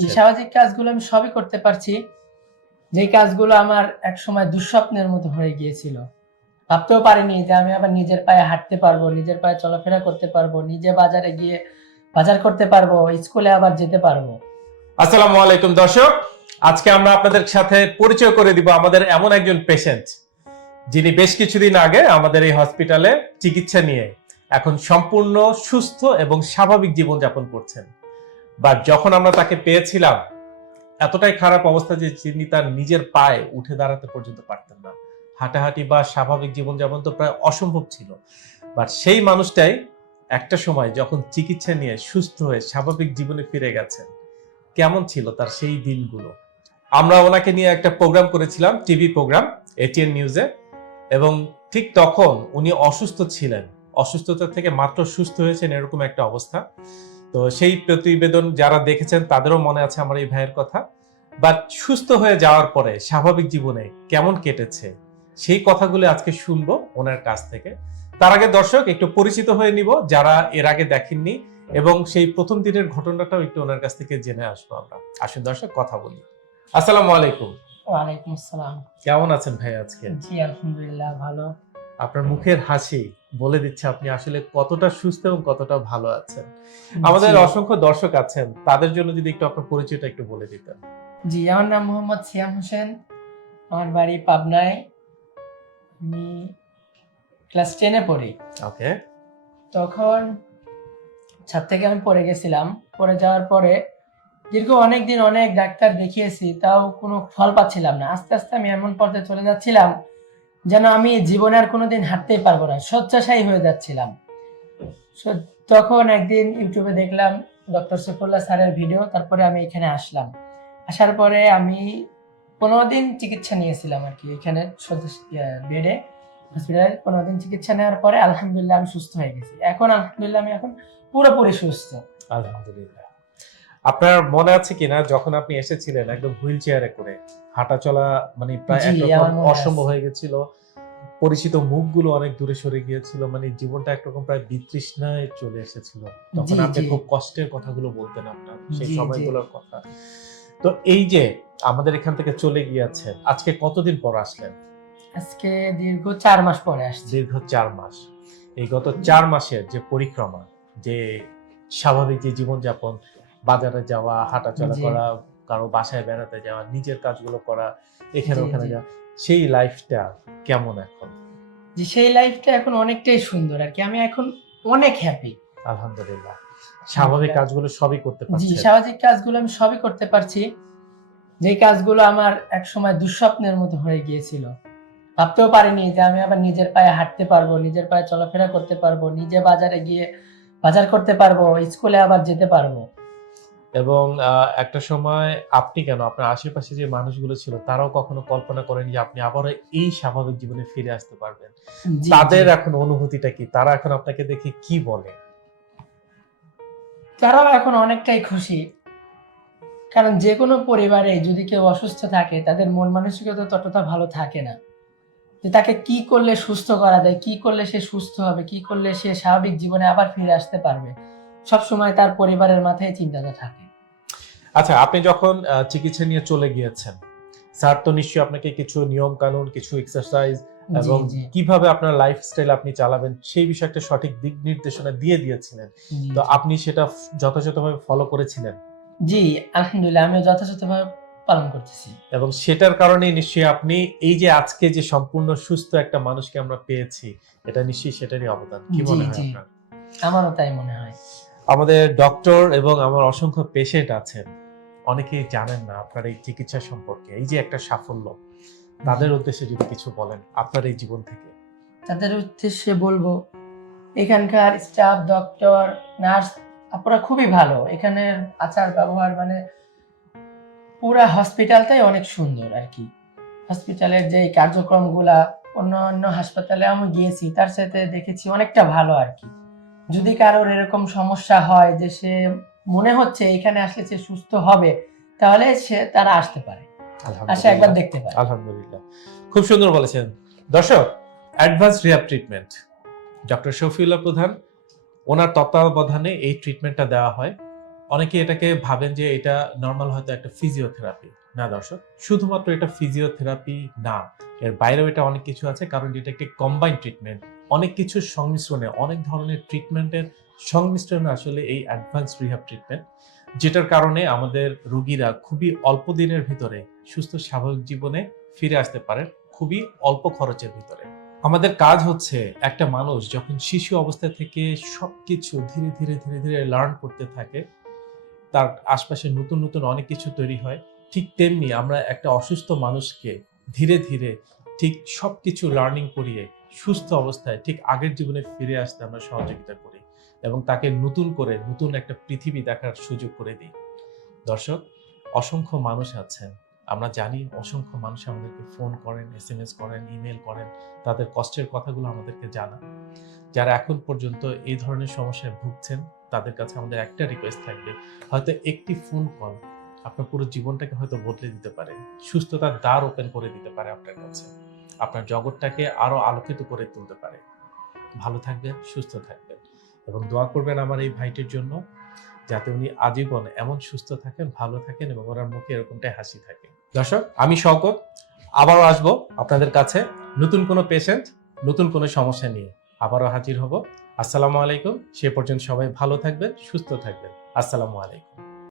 এই সামাজিক কাজগুলো আমি সবই করতে পারছি যে কাজগুলো আমার এক সময় দুঃস্বপ্নের মতো হয়ে গিয়েছিল। ভাবতেও পারিনি যে আমি আবার নিজের পায়ে হাঁটতে পারব নিজের পায়ে চলাফেরা করতে পারব নিজে বাজারে গিয়ে বাজার করতে পারব স্কুলে আবার যেতে পারব। আসসালামু আলাইকুম দর্শক আজকে আমরা আপনাদের সাথে পরিচয় করে দিব আমাদের এমন একজন পেশেন্ট যিনি বেশ কিছুদিন আগে আমাদের এই হসপিটালে চিকিৎসা নিয়ে এখন সম্পূর্ণ সুস্থ এবং স্বাভাবিক জীবনযাপন করছেন। বা যখন আমরা তাকে পেয়েছিলাম, এতটাই খারাপ অবস্থা যে তিনি তার নিজের পায়ে উঠে দাঁড়াতে পর্যন্ত পারতেন না। হাঁটাহাঁটি বা স্বাভাবিক জীবনযাপন তো প্রায় অসম্ভব ছিল। বাট সেই মানুষটাই একটা সময় যখন চিকিৎসা নিয়ে সুস্থ হয়ে স্বাভাবিক জীবনে ফিরে গেছেন, কেমন ছিল তার সেই দিনগুলো? আমরা ওনাকে নিয়ে একটা প্রোগ্রাম করেছিলাম টিভি প্রোগ্রাম এটিএন নিউজে এবং ঠিক তখন উনি অসুস্থ ছিলেন। অসুস্থতা থেকে মাত্র সুস্থ হয়েছেন এরকম একটা অবস্থা। তো সেই প্রতিবেদন যারা দেখেছেন তাদেরও মনে আছে আমার এই ভাইয়ের কথা। বাট সুস্থ হয়ে যাওয়ার পরে স্বাভাবিক জীবনে কেমন কেটেছে সেই কথাগুলো আজকে শুনব ওনার কাছ থেকে। তার আগে দর্শক একটু পরিচিত হয়ে নিব যারা এর আগে দেখেননি এবং সেই প্রথম দিনের ঘটনাটাও একটু ওনার কাছ থেকে জেনে আসব আমরা। আসুন দর্শক কথা বলি। আসসালামু আলাইকুম। ওয়ালাইকুম আসসালাম। কেমন আছেন ভাই আজকে? জি আলহামদুলিল্লাহ ভালো। আপনার মুখের হাসি বলে দিচ্ছে আপনি আসলে কতটা সুস্থ এবং কতটা ভালো আছেন। আমাদের অসংখ্য দর্শক আছেন তাদের জন্য যদি একটু আপনার পরিচয়টা একটু বলে দিতেন। জি আমার নাম মোহাম্মদ সিয়াম হোসেন আমার বাড়ি পাবনায়। আমি ক্লাস টেনে পড়ি। ওকে। তখন ছাদ থেকে আমি পড়ে গেছিলাম। পড়ে যাওয়ার পরে দীর্ঘ অনেক দিন অনেক ডাক্তার দেখিয়েছি তাও কোনো ফল পাচ্ছিলাম না। আস্তে আস্তে আমি এমন পর্যায়ে চলে যাচ্ছিলাম যেন আমি জীবনে আর কোনোদিন হাঁটতেই পারব না। শয্যাশায়ী হয়ে যাচ্ছিলাম। তখন একদিন ইউটিউবে দেখলাম ডক্টর সফুল্লাহ স্যারের ভিডিও তারপরে আমি এখানে আসলাম। আসার পরে আমি পনেরো দিন চিকিৎসা নিয়েছিলাম আর কি এখানে বেডে হসপিটালে। পনেরো দিন চিকিৎসা নেওয়ার পরে আলহামদুলিল্লাহ আমি সুস্থ হয়ে গেছি। এখন আলহামদুলিল্লাহ আমি এখন পুরোপুরি সুস্থ। আলহামদুলিল্লাহ। আপনার মনে আছে কিনা যখন আপনি এসেছিলেন একদম হুইল চেয়ারে করে হাঁটা চলা মানে প্রায় একরকম। অসম্ভব হয়ে গেছিল পরিচিত মুখগুলো অনেক দূরে সরে গিয়েছিল মানে জীবনটা একরকম প্রায় বিতৃষ্ণায় চলে এসেছিল। তখন আপনি খুব কষ্টের কথাগুলো বলতেন আপনার সেই। সময়গুলোর কথা। তো এই যে আমাদের এখান থেকে চলে গিয়েছেন আজকে কতদিন পর আসলেন? আজকে দীর্ঘ চার মাস পরে আসছি। দীর্ঘ চার মাস। এই গত চার মাসের যে পরিক্রমা যে স্বাভাবিক যে জীবনযাপন বাজারে যাওয়া হাঁটাচলা। করা কারও বাসায় বেড়াতে যাওয়া নিজের কাজগুলো করা এখানে ওখানে যাওয়া সেই লাইফটা কেমন এখন? যে সেই লাইফটা এখন অনেকটাই সুন্দর আর কি। আমি এখন অনেক হ্যাপি আলহামদুলিল্লাহ। স্বাভাবিক কাজগুলো সবই করতে জি পারছেন। সামাজিক কাজগুলো আমি সবই করতে পারছি। যে কাজগুলো আমার এক সময় দুঃস্বপ্নের মতো হয়ে গিয়েছিল। ভাবতেও পারিনি যে আমি আবার নিজের পায়ে হাঁটতে পারব নিজের পায়ে চলাফেরা করতে পারব নিজে বাজারে গিয়ে বাজার করতে পারব স্কুলে আবার যেতে পারব। এবং একটা সময় আপনি কেন আপনার আশেপাশে যে মানুষগুলো ছিল তারাও কখনো কল্পনা করেন যে আপনি আবারও এই স্বাভাবিক জীবনে ফিরে আসতে পারবেন। তাদের এখন অনুভূতিটা কি? তারা এখন আপনাকে দেখে কি বলে? তারাও এখন অনেকটাই খুশি। কারণ যে কোনো পরিবারে যদি কেউ অসুস্থ থাকে তাদের মন মানসিকতা ততটা ভালো থাকে না। যে তাকে কি করলে সুস্থ করা যায় কি করলে সে সুস্থ হবে কি করলে সে স্বাভাবিক জীবনে আবার ফিরে আসতে পারবে সব সময় তার পরিবারের মাথায় চিন্তাটা থাকে। আচ্ছা আপনি যখন চিকিৎসা নিয়ে চলে গিয়েছেন স্যার তো নিশ্চয়ই আপনাকে কিছু নিয়ম কানুন কিছু এক্সারসাইজ এবং কীভাবে আপনার লাইফস্টাইল আপনি চালাবেন সেই বিষয়ে একটা সঠিক দিক নির্দেশনা দিয়ে দিয়েছিলেন। তো আপনি সেটা যথাযথভাবে ফলো করেছিলেন? জি আলহামদুলিল্লাহ আমিও যথাযথভাবে পালন করতেছি। এবং সেটার কারণে নিশ্চয়ই আপনি এই যে আজকে যে সম্পূর্ণ সুস্থ একটা মানুষকে আমরা পেয়েছি এটা নিশ্চয়ই সেটারই অবদান। কি মনে হয় আপনার? আমারও তাই মনে হয়। আমাদের ডক্টর এবং আমার অসংখ্য পেশেন্ট আছেন। অনেকেই জানেন না আপনার এই চিকিৎসা সম্পর্কে এই যে একটা সাফল্য তাদের উদ্দেশ্যে যদি কিছু বলেন আপনার এই জীবন থেকে। তাদের উদ্দেশ্যে বলব এখানকার স্টাফ ডক্টর নার্স আপনারা খুবই ভালো। এখানের আচার ব্যবহার মানে পুরা হসপিটালটাই অনেক সুন্দর আর কি হসপিটালের যে কার্যক্রমগুলা অন্য অন্য হাসপাতালে আমি গিয়েছি তার সাথে দেখেছি অনেকটা ভালো আর কি যদি কারোর এরকম সমস্যা হয় যে সে মনে হচ্ছে এখানে আসলে সে সুস্থ হবে তাহলে সে তারা আসতে পারে। আসে একবার দেখতে পারে। আলহামদুলিল্লাহ। খুব সুন্দর বলেছেন। দর্শক advance rehab treatment doctor Shafiullah Pradhan ওনার তত্ত্বাবধানে এই ট্রিটমেন্টটা দেওয়া হয়। অনেকে এটাকে ভাবেন যে এটা নর্মাল হয়তো একটা ফিজিওথেরাপি না দর্শক শুধুমাত্র এটা ফিজিওথেরাপি না এর বাইরেও এটা অনেক কিছু আছে কারণ এটা একটি কম্বাইন ট্রিটমেন্ট অনেক কিছুর সংমিশ্রণে, অনেক ধরনের ট্রিটমেন্টের সংমিশ্রণে আসলে এই অ্যাডভান্স রিহাব ট্রিটমেন্ট যেটার কারণে আমাদের রোগীরা খুবই অল্প দিনের ভিতরে সুস্থ, স্বাভাবিক জীবনে ফিরে আসতে পারে, খুবই অল্প খরচের ভিতরে। আমাদের কাজ হচ্ছে একটা মানুষ যখন শিশু অবস্থা থেকে সবকিছু ধীরে ধীরে ধীরে ধীরে লার্ন করতে থাকে, তার আশপাশে নতুন নতুন অনেক কিছু তৈরি হয়, ঠিক তেমনি আমরা একটা অসুস্থ মানুষকে ধীরে ধীরে ঠিক সবকিছু লার্নিং করিয়ে সুস্থ অবস্থায় ঠিক আগের জীবনে ফিরে আসতে আমরা সহযোগিতা করি এবং তাকে নতুন করে নতুন একটা পৃথিবী দেখার সুযোগ করে দিই। দর্শক, অসংখ্য মানুষ আছেন। আমরা জানি অসংখ্য মানুষ আমাদেরকে ফোন করেন এস এম এস করেন, ইমেল করেন, তাদের কষ্টের কথাগুলো আমাদেরকে জানান। যারা এখন পর্যন্ত এই ধরনের সমস্যায় ভুগছেন, তাদের কাছে আমাদের একটা রিকোয়েস্ট থাকবে, হয়তো একটি ফোন কল আপনার পুরো জীবনটাকে হয়তো বদলে দিতে পারে, সুস্থতার দ্বার ওপেন করে দিতে পারে আপনার কাছে। আপনার জগৎটাকে আরও আলোকিত করে তুলতে পারে। ভালো থাকবেন, সুস্থ থাকবেন এবং দোয়া করবেন আমার এই ভাইটির জন্য যাতে উনি আজীবন এমন সুস্থ থাকেন, ভালো থাকেন এবং ওনার মুখে এরকমটাই হাসি থাকে। দর্শক, আমি শওকত, আবারও আসব আপনাদের কাছে নতুন কোনো পেশেন্ট নতুন কোনো সমস্যা নিয়ে। আবারও হাজির হব। আসসালামু আলাইকুম। সে পর্যন্ত সবাই ভালো থাকবেন, সুস্থ থাকবেন। আসসালামু আলাইকুম।